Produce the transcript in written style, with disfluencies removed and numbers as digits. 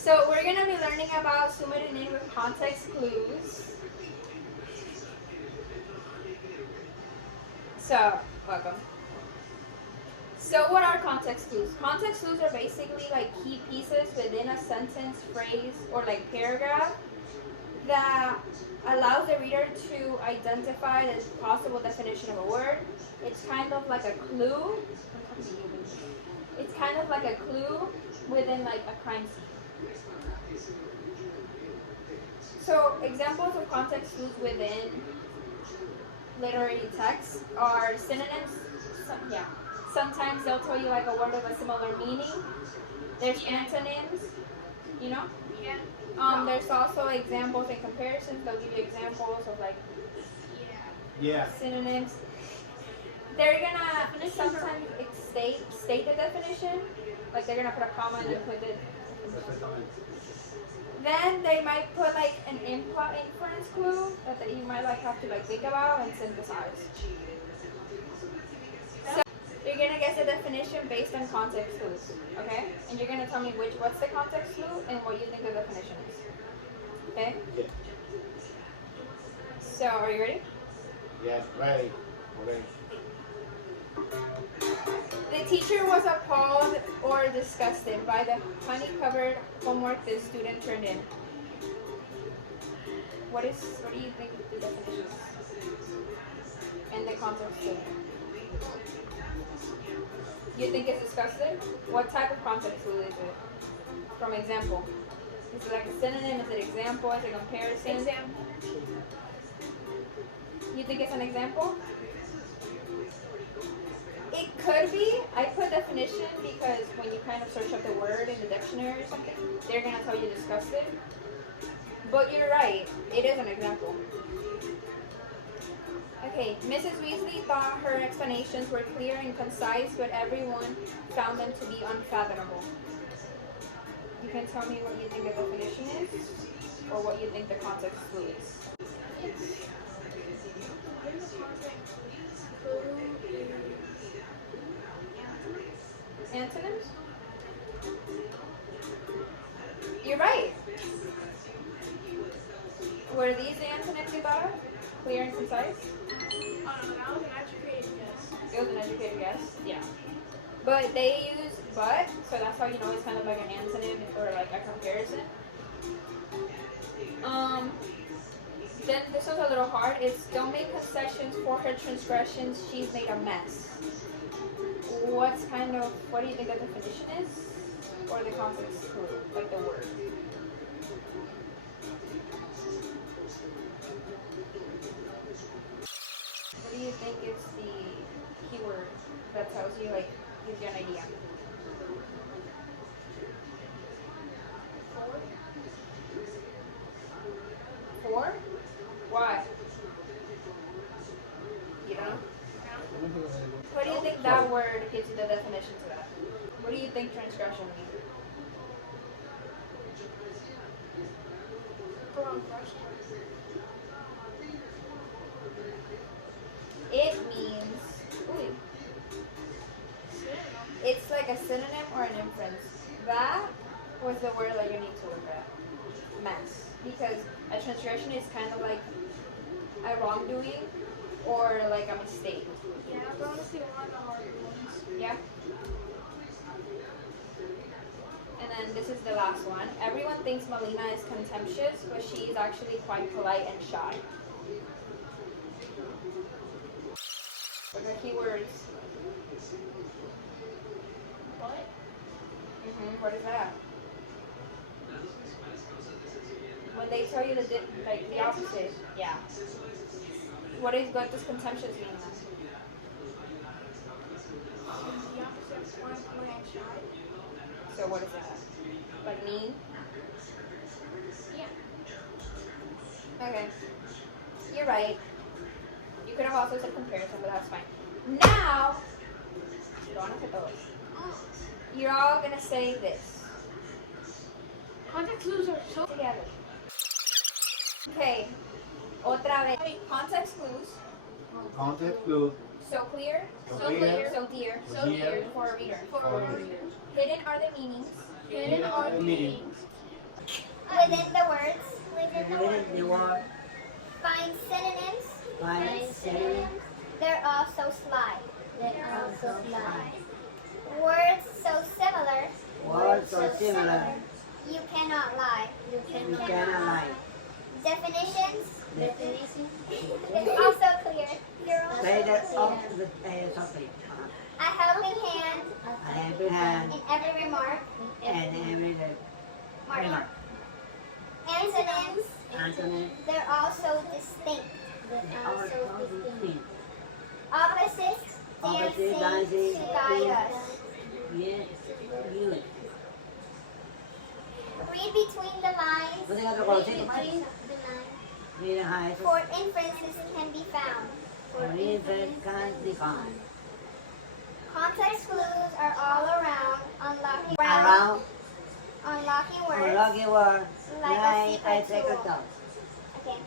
So we're going to be learning about summary with context clues. So, welcome. So what are context clues? Context clues are basically like key pieces within a sentence, phrase, or like paragraph that allows the reader to identify the possible definition of a word. It's kind of like a clue. It's kind of like a clue within like a crime scene. So examples of context clues within literary texts are synonyms. Sometimes they'll tell you like a word of a similar meaning. There's antonyms, you know? Yeah. There's also examples and comparisons. They'll give you examples of like synonyms. They're gonna sometimes state the definition. Like they're gonna put a comma and then put it. Then they might put like an inference clue that you might like have to like think about and synthesize. So you're gonna guess the definition based on context clues, okay? And you're gonna tell me what's the context clue and what you think the definition is. Okay? Yeah. So are you ready? Yeah, ready. Okay. The teacher was appalled or disgusted by the honey-covered homework the student turned in. What do you think the definition is? And the context clue. You think it's disgusted? What type of context clue is it? From example. Is it like a synonym? Is it example? Is it comparison? Example. You think it's an example? It could be. I put definition because when you kind of search up the word in the dictionary or something, they're going to tell you disgusted. But you're right. It is an example. Okay, Mrs. Weasley thought her explanations were clear and concise, but everyone found them to be unfathomable. You can tell me what you think the definition is, or what you think the context clue is. Antonyms? You're right. Were these the antonyms you thought of? Clear and concise? That was an educated guess. It was an educated guess? Yeah. But they use but, so that's how you know it's kind of like an antonym or like a comparison. Then this one's a little hard. It's don't make concessions for her transgressions. She's made a mess. What do you think the definition is? Or the context clue, like the word? What do you think is the keyword that tells you, like, gives you an idea? 4? Why? You don't know? What do you think that word gives you the definition to that? What do you think transgression means? It means, it's like a synonym or an inference. That was the word that you need to look at. Mess. Because a transgression is kind of like a wrongdoing or like a mistake. Yeah, but honestly, one of the harder ones. Yeah? And then this is the last one. Everyone thinks Melina is contemptuous, but she is actually quite polite and shy. What are keywords? What? What is that? When they tell you the opposite. Yeah. What does contemptuous mean then? The opposite of polite and shy. So what is that? Like mean? Yeah. Okay. You're right. You could have also said comparison, but that's fine. Now, you're all going to say this. Context clues are so Together. Okay. Otra vez. Context clues. Context clue. So clear. So clear. So dear. So dear. For a reader. for a reader. Hidden are the meanings. Hidden are the meanings. within the words. Within the word. Find synonyms. Find synonym. They're also sly. Lie. Words so similar, Words so similar. you cannot lie. You cannot lie. Definitions. It's also clear. Say that of the something. A helping hand A helping hand in every remark. and every remark. Antonyms. Antonym. They're also distinct. Also distinct. Opposites Opposite dancing dancing to guide us. Yes. Yun. Read between the lines. Kasi nga ko si Hindi na high. For inferences can be found. Reason can be found. Context clues are all around, unlocking Around. unlocking Or words. lagi word. Like a Like a secret secret tool. tool. Okay.